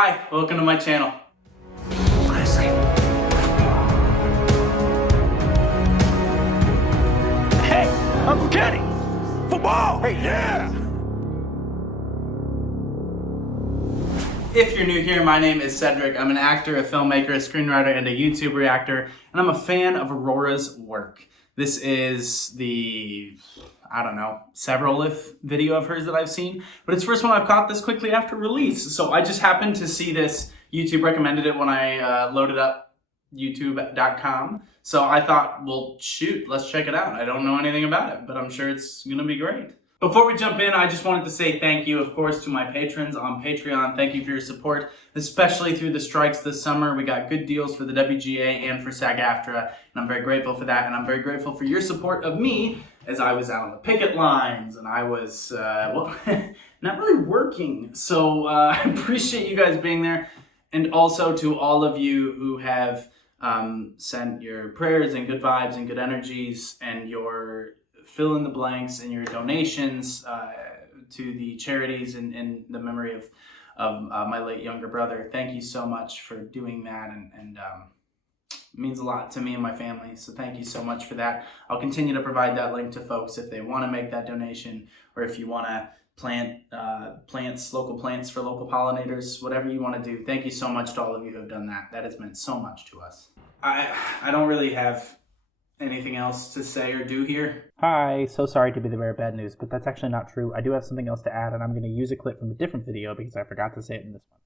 Hi, welcome to my channel. Honestly. Hey, Uncle Kenny! Football! Hey, yeah! If you're new here, my name is Cedric. I'm an actor, a filmmaker, a screenwriter, and a YouTube reactor, and I'm a fan of Aurora's work. This is the, several-if video of hers that I've seen, but it's the first one I've caught this quickly after release. So I just happened to see this. YouTube recommended it when I loaded up youtube.com. So I thought, well, shoot, let's check it out. I don't know anything about it, but I'm sure it's gonna be great. Before we jump in, I just wanted to say thank you, of course, to my patrons on Patreon. Thank you for your support, especially through the strikes this summer. We got good deals for the WGA and for SAG-AFTRA, and I'm very grateful for that. And I'm very grateful for your support of me as I was out on the picket lines and I was, not really working. So I appreciate you guys being there. And also to all of you who have sent your prayers and good vibes and good energies and your fill in the blanks and your donations to the charities in the memory of my late younger brother. Thank you so much for doing that, and it means a lot to me and my family, so thank you so much for that. I'll continue to provide that link to folks if they want to make that donation, or if you want to plant local plants for local pollinators, whatever you want to do. Thank you so much to all of you who have done that. That has meant so much to us. I don't really have anything else to say or do here. Hi, so sorry to be the bearer of bad news, but that's actually not true. I do have something else to add, and I'm going to use a clip from a different video because I forgot to say it in this one.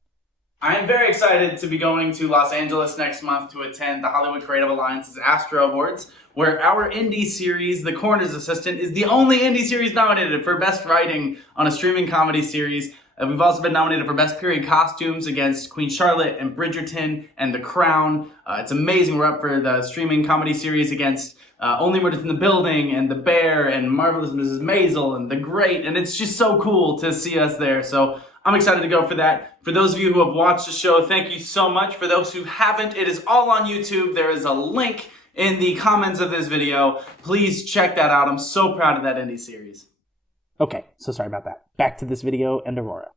I am very excited to be going to Los Angeles next month to attend the Hollywood Creative Alliance's Astro Awards, where our indie series, The Coroner's Assistant, is the only indie series nominated for Best Writing on a streaming comedy series. We've also been nominated for Best Period Costumes against Queen Charlotte and Bridgerton and The Crown. It's amazing. We're up for the streaming comedy series against Only Murders in the Building and The Bear and Marvelous Mrs. Maisel and The Great. And it's just so cool to see us there. So I'm excited to go for that. For those of you who have watched the show, thank you so much. For those who haven't, it is all on YouTube. There is a link in the comments of this video. Please check that out. I'm so proud of that indie series. Okay, so sorry about that. Back to this video and Aurora.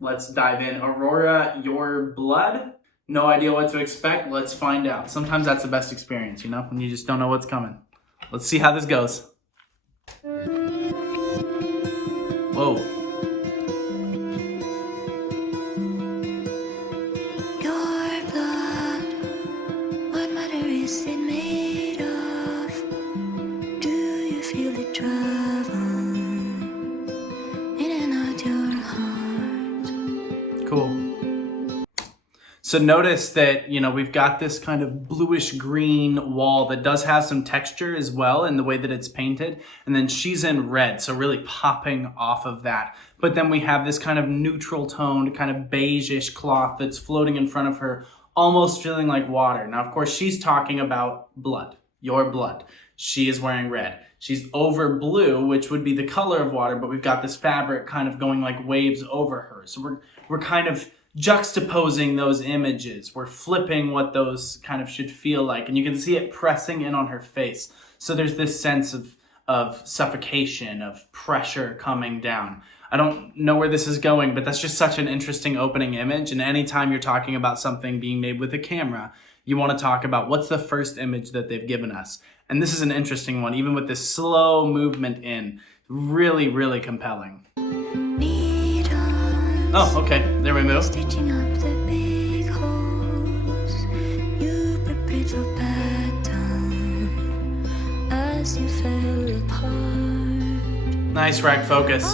Let's dive in. Aurora, your blood? No idea what to expect. Let's find out. Sometimes that's the best experience, you know, when you just don't know what's coming. Let's see how this goes. Whoa. Your blood, what matter is it made of? Do you feel it travel in and out your heart? Cool. So notice that, we've got this kind of bluish green wall that does have some texture as well in the way that it's painted. And then she's in red, so really popping off of that. But then we have this kind of neutral toned, kind of beige-ish cloth that's floating in front of her, almost feeling like water. Now, of course, she's talking about blood, your blood. She is wearing red. She's over blue, which would be the color of water, but we've got this fabric kind of going like waves over her. So we're kind of juxtaposing those images. We're flipping what those kind of should feel like, and you can see it pressing in on her face. So there's this sense of suffocation, of pressure coming down. I don't know where this is going, but that's just such an interesting opening image. And anytime you're talking about something being made with a camera, you want to talk about what's the first image that they've given us. And this is an interesting one, even with this slow movement in. Really, really compelling. Oh, okay, there we move. Stitching up the big holes you prepared for battle as you fell apart. Nice rack focus.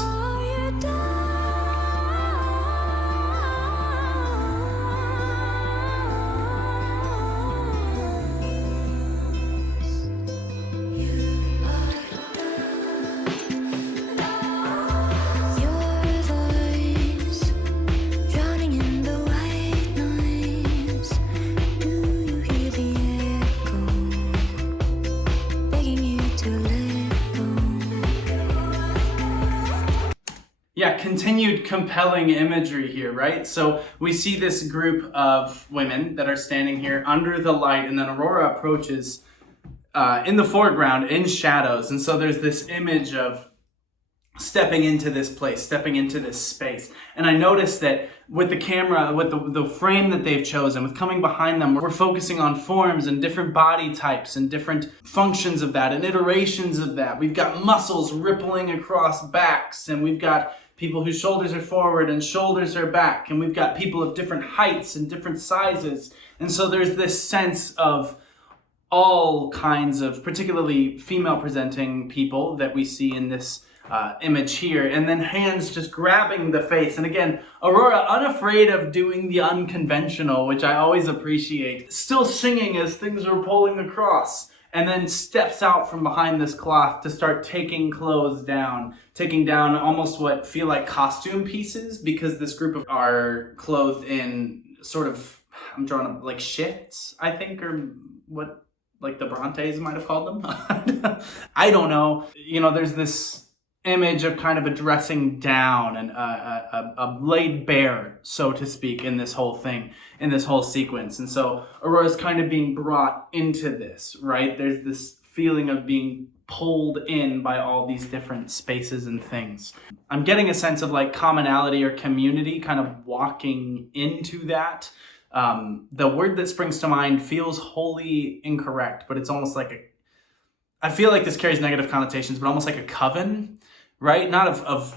Yeah, continued compelling imagery here, right? So we see this group of women that are standing here under the light, and then Aurora approaches in the foreground in shadows. And so there's this image of stepping into this place, stepping into this space. And I noticed that with the camera, with the frame that they've chosen, with coming behind them, we're focusing on forms and different body types and different functions of that and iterations of that. We've got muscles rippling across backs, and we've got people whose shoulders are forward and shoulders are back, and we've got people of different heights and different sizes. And so there's this sense of all kinds of particularly female presenting people that we see in this image here, and then hands just grabbing the face. And again, Aurora unafraid of doing the unconventional, which I always appreciate, still singing as things are pulling across, and then steps out from behind this cloth to start taking clothes down, taking down almost what feel like costume pieces, because this group are clothed in sort of, I'm drawing up like shifts, I think, or what, like the Brontes might have called them. I don't know. You know, there's this image of kind of a dressing down and a laid bare, so to speak, in this whole thing, in this whole sequence. And so Aurora's kind of being brought into this, right? There's this feeling of being pulled in by all these different spaces and things. I'm getting a sense of like commonality or community kind of walking into that. The word that springs to mind feels wholly incorrect, but it's almost like I feel like this carries negative connotations, but almost like a coven, right? Not of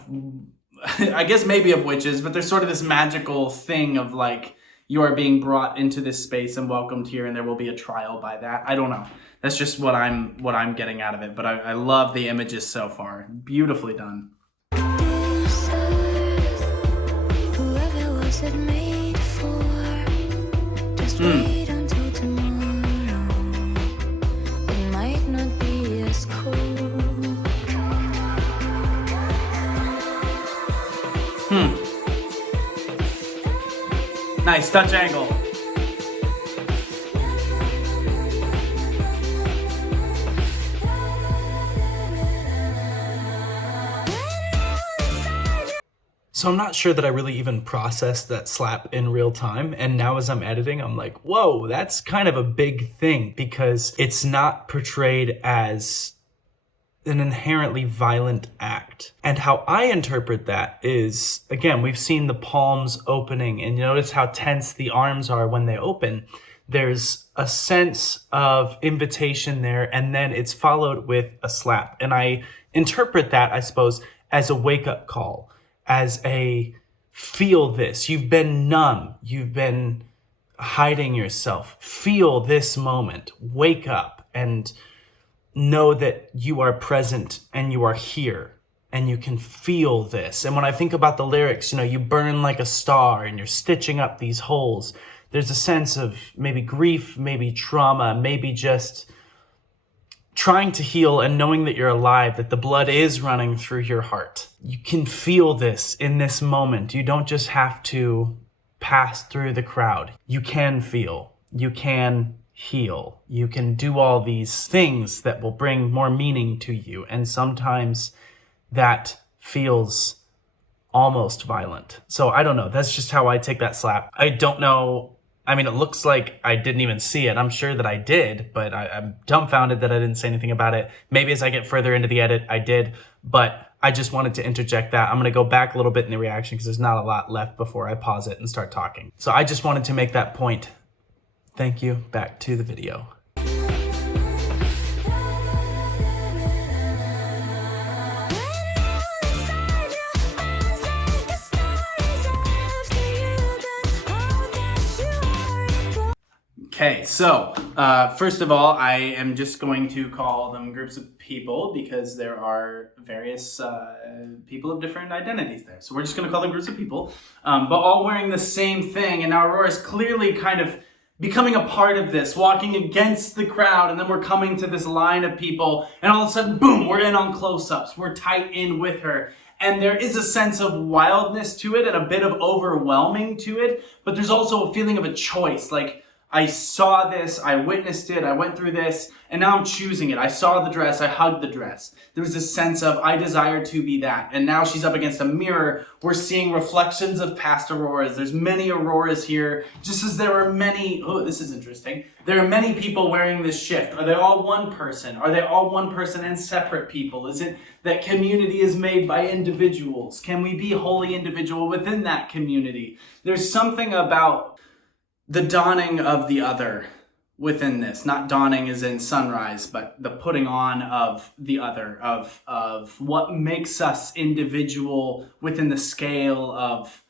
I guess maybe of witches, but there's sort of this magical thing of like, you are being brought into this space and welcomed here, and there will be a trial by that. I don't know. That's just what I'm getting out of it, but I love the images so far. Beautifully done. This earth, whoever was it made for? Just wait until tomorrow. It might not be as cold. Nice touch angle. So I'm not sure that I really even processed that slap in real time. And now as I'm editing, I'm like, whoa, that's kind of a big thing, because it's not portrayed as an inherently violent act. And how I interpret that is, again, we've seen the palms opening, and you notice how tense the arms are when they open. There's a sense of invitation there, and then it's followed with a slap. And I interpret that, I suppose, as a wake-up call, as a feel this. You've been numb. You've been hiding yourself. Feel this moment. Wake up and know that you are present and you are here and you can feel this. And when I think about the lyrics, you know, you burn like a star and you're stitching up these holes. There's a sense of maybe grief, maybe trauma, maybe just trying to heal and knowing that you're alive, that the blood is running through your heart. You can feel this in this moment. You don't just have to pass through the crowd. You can feel. You can heal. You can do all these things that will bring more meaning to you. And sometimes that feels almost violent. So I don't know. That's just how I take that slap. I don't know. I mean, it looks like I didn't even see it. I'm sure that I did, but I'm dumbfounded that I didn't say anything about it. Maybe as I get further into the edit, I did, but I just wanted to interject that. I'm going to go back a little bit in the reaction because there's not a lot left before I pause it and start talking. So I just wanted to make that point. Thank you. Back to the video. Okay, so first of all, I am just going to call them groups of people because there are various people of different identities there. So we're just going to call them groups of people, but all wearing the same thing. And now Aurora's clearly kind of becoming a part of this, walking against the crowd, and then we're coming to this line of people, and all of a sudden, boom, we're in on close-ups. We're tight in with her. And there is a sense of wildness to it and a bit of overwhelming to it, but there's also a feeling of a choice, like, I saw this, I witnessed it, I went through this, and now I'm choosing it. I saw the dress, I hugged the dress. There was this sense of, I desire to be that. And now she's up against a mirror. We're seeing reflections of past Auroras. There's many Auroras here, just as there are many, oh, this is interesting. There are many people wearing this shift. Are they all one person? Are they all one person and separate people? Is it that community is made by individuals? Can we be wholly individual within that community? There's something about the dawning of the other within this. Not dawning as in sunrise, but the putting on of the other, of what makes us individual within the scale of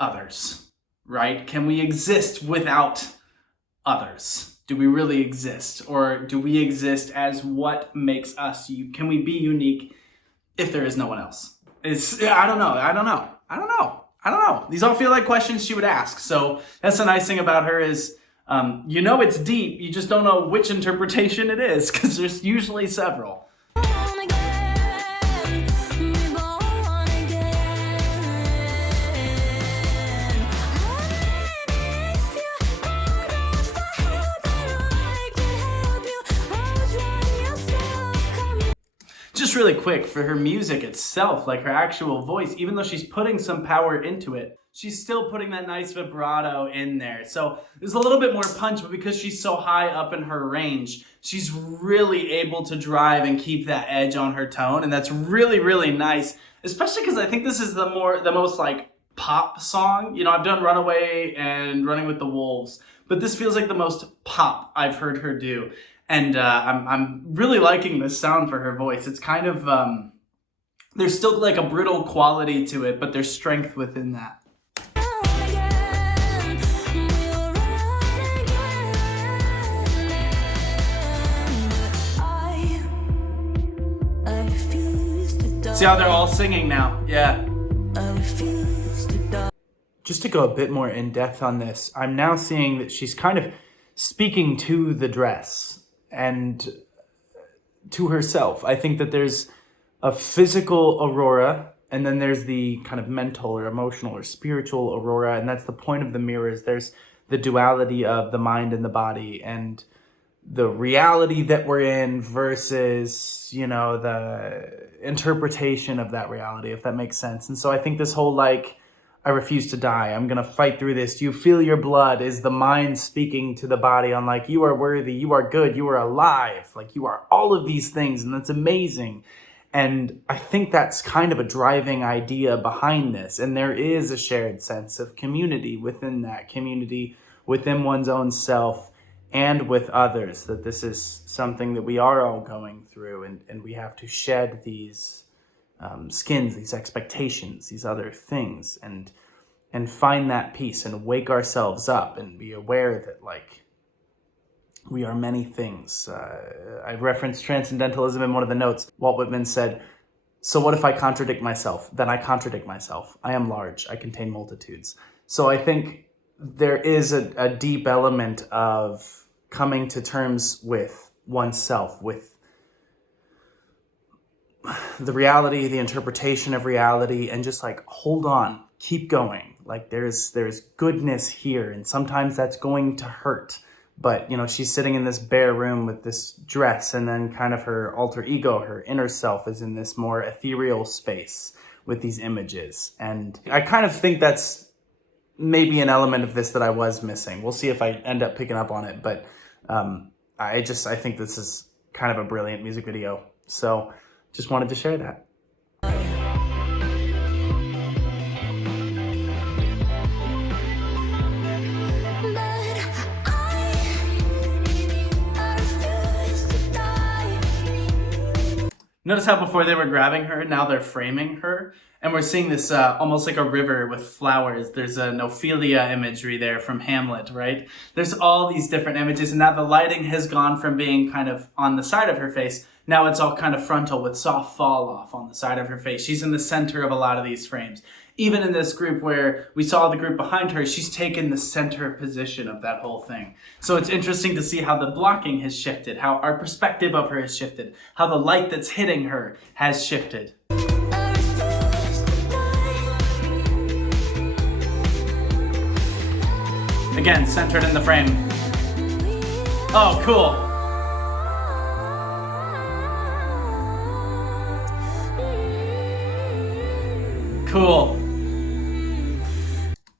others, right? Can we exist without others? Do we really exist? Or do we exist as what makes us can we be unique if there is no one else? I don't know. These all feel like questions she would ask. So that's the nice thing about her is, it's deep. You just don't know which interpretation it is because there's usually several. Just really quick, for her music itself, like her actual voice, even though she's putting some power into it, she's still putting that nice vibrato in there. So there's a little bit more punch, but because she's so high up in her range, she's really able to drive and keep that edge on her tone. And that's really, really nice, especially because I think this is the most like pop song. I've done Runaway and Running with the Wolves, but this feels like the most pop I've heard her do. And I'm really liking this sound for her voice. It's kind of, there's still like a brittle quality to it, but there's strength within that. See how they're all singing now? Yeah. Just to go a bit more in depth on this, I'm now seeing that she's kind of speaking to the dress and to herself. I think that there's a physical Aurora, and then there's the kind of mental or emotional or spiritual Aurora, and that's the point of the mirrors. There's the duality of the mind and the body, and the reality that we're in versus, the interpretation of that reality, if that makes sense. And so I think this whole, I refuse to die, I'm gonna fight through this, do you feel your blood, is the mind speaking to the body on you are worthy, you are good, you are alive, you are all of these things, and that's amazing. And I think that's kind of a driving idea behind this. And there is a shared sense of community within that, community within one's own self and with others, that this is something that we are all going through, and we have to shed these skins, these expectations, these other things, and find that peace and wake ourselves up and be aware that we are many things. I referenced transcendentalism in one of the notes. Walt Whitman said, "So what if I contradict myself? Then I contradict myself. I am large. I contain multitudes." So I think there is a deep element of coming to terms with oneself, with the reality, the interpretation of reality, and just hold on, keep going. There's goodness here, and sometimes that's going to hurt. But, she's sitting in this bare room with this dress, and then kind of her alter ego, her inner self, is in this more ethereal space with these images. And I kind of think that's maybe an element of this that I was missing. We'll see if I end up picking up on it. But I think this is kind of a brilliant music video. So just wanted to share that. Notice how before they were grabbing her, now they're framing her. And we're seeing this almost like a river with flowers. There's an Ophelia imagery there from Hamlet, right? There's all these different images, and now the lighting has gone from being kind of on the side of her face. Now it's all kind of frontal with soft fall off on the side of her face. She's in the center of a lot of these frames. Even in this group where we saw the group behind her, she's taken the center position of that whole thing. So it's interesting to see how the blocking has shifted, how our perspective of her has shifted, how the light that's hitting her has shifted. Again, centered in the frame. Oh, cool. Cool.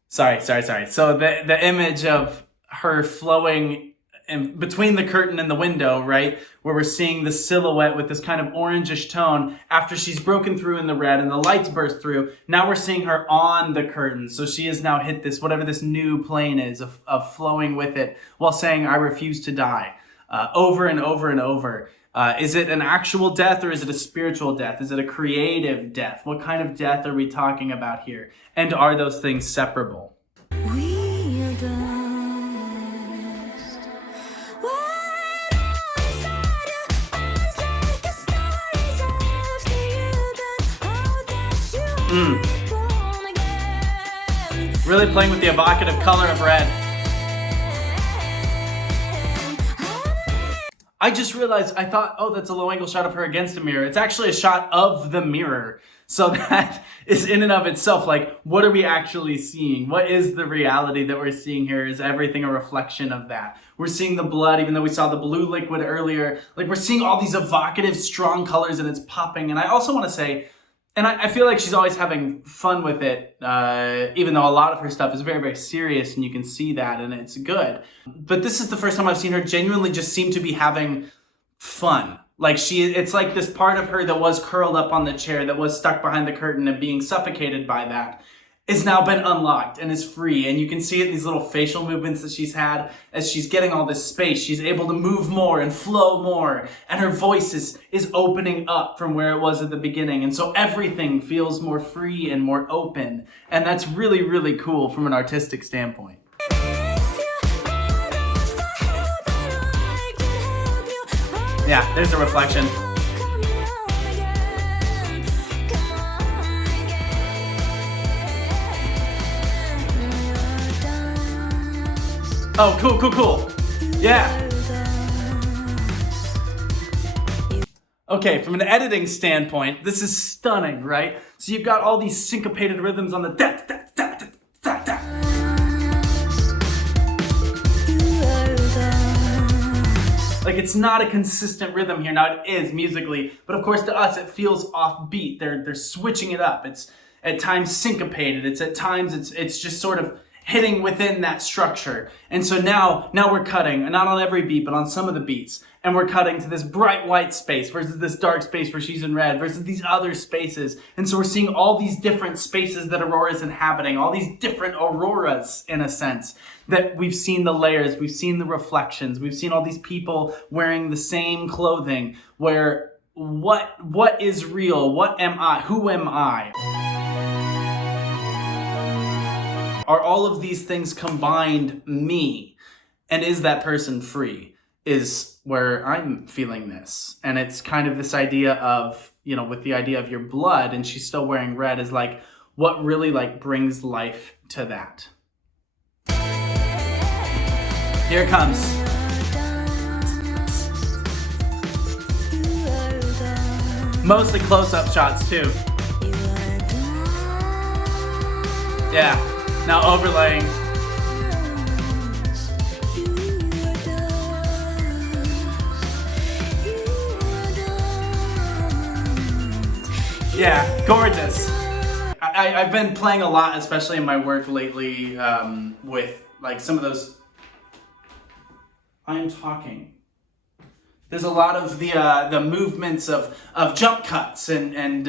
Sorry. So the image of her flowing in between the curtain and the window, right? Where we're seeing the silhouette with this kind of orangish tone after she's broken through in the red and the lights burst through. Now we're seeing her on the curtain. So she has now hit this, whatever this new plane is of flowing with it while saying, I refuse to die, over and over and over. Is it an actual death or is it a spiritual death? Is it a creative death? What kind of death are we talking about here? And are those things separable? We are dust. When I saw your eyes like the stars after you, then oh, that you were born again. Really playing with the evocative color of red. I just realized, I thought, oh, that's a low angle shot of her against a mirror. It's actually a shot of the mirror. So that is in and of itself, like, what are we actually seeing? What is the reality that we're seeing here? Is everything a reflection of that? We're seeing the blood, even though we saw the blue liquid earlier. Like, we're seeing all these evocative, strong colors and it's popping. And I also want to say, and I feel like she's always having fun with it, even though a lot of her stuff is very, very serious and you can see that and it's good. But this is the first time I've seen her genuinely just seem to be having fun. Like it's like this part of her that was curled up on the chair, that was stuck behind the curtain and being suffocated by that, is now been unlocked and is free. And you can see it in these little facial movements that she's had as she's getting all this space. She's able to move more and flow more. And her voice is opening up from where it was at the beginning. And so everything feels more free and more open. And that's really, really cool from an artistic standpoint. Yeah, there's a reflection. Oh, cool. Yeah. Okay, from an editing standpoint, this is stunning, right? So you've got all these syncopated rhythms on the da da da da da da. Like, it's not a consistent rhythm here. Now, it is musically, but of course to us it feels offbeat. They're switching it up. It's at times syncopated. It's at times it's just sort of hitting within that structure. And so now we're cutting, not on every beat, but on some of the beats. And we're cutting to this bright white space versus this dark space where she's in red versus these other spaces. And so we're seeing all these different spaces that Aurora's inhabiting, all these different Auroras in a sense. That we've seen the layers, we've seen the reflections, we've seen all these people wearing the same clothing, where what is real? What am I? Who am I? Are all of these things combined me? And is that person free? Is where I'm feeling this. And it's kind of this idea of, you know, with the idea of your blood and she's still wearing red, is like, what really like brings life to that? Here it comes. Mostly close-up shots too. Yeah. Now overlaying. Yeah, gorgeous. I've been playing a lot, especially in my work lately, with like some of those. I'm talking. There's a lot of the movements of jump cuts and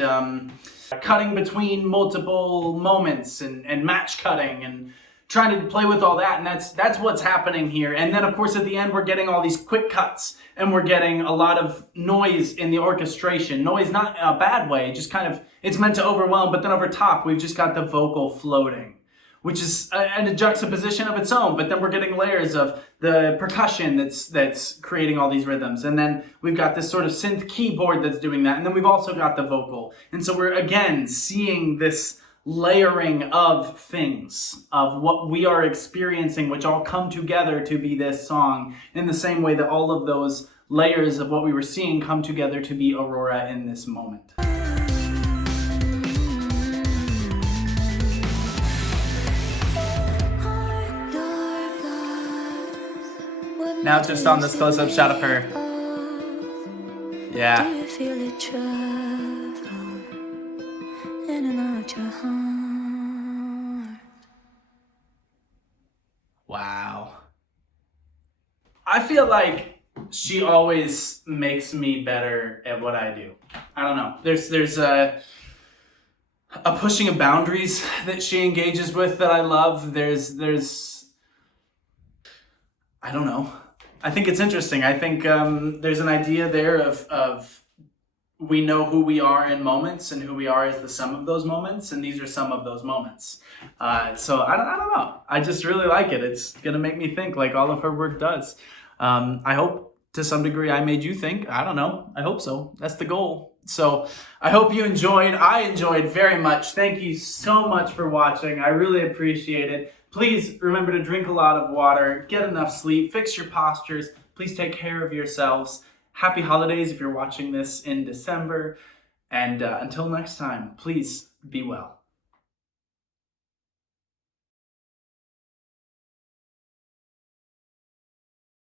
cutting between multiple moments and match cutting and trying to play with all that, and that's what's happening here. And then of course at the end we're getting all these quick cuts and we're getting a lot of noise in the orchestration. Noise not in a bad way, just kind of, it's meant to overwhelm, but then over top we've just got the vocal floating, which is a juxtaposition of its own. But then we're getting layers of the percussion that's creating all these rhythms. And then we've got this sort of synth keyboard that's doing that. And then we've also got the vocal. And so we're, again, seeing this layering of things, of what we are experiencing, which all come together to be this song, in the same way that all of those layers of what we were seeing come together to be Aurora in this moment. Now just on this close-up shot of her. Do Yeah. you feel it travel in and out your heart? Wow. I feel like she always makes me better at what I do. I don't know. There's a pushing of boundaries that she engages with that I love. There's I don't know. I think it's interesting. I think there's an idea there of we know who we are in moments, and who we are is the sum of those moments, and these are some of those moments. So I don't know. I just really like it. It's gonna make me think, like all of her work does. I hope to some degree I made you think. I don't know. I hope so. That's the goal. So I hope you enjoyed. I enjoyed very much. Thank you so much for watching. I really appreciate it. Please remember to drink a lot of water, get enough sleep, fix your postures. Please take care of yourselves. Happy holidays if you're watching this in December. And until next time, please be well.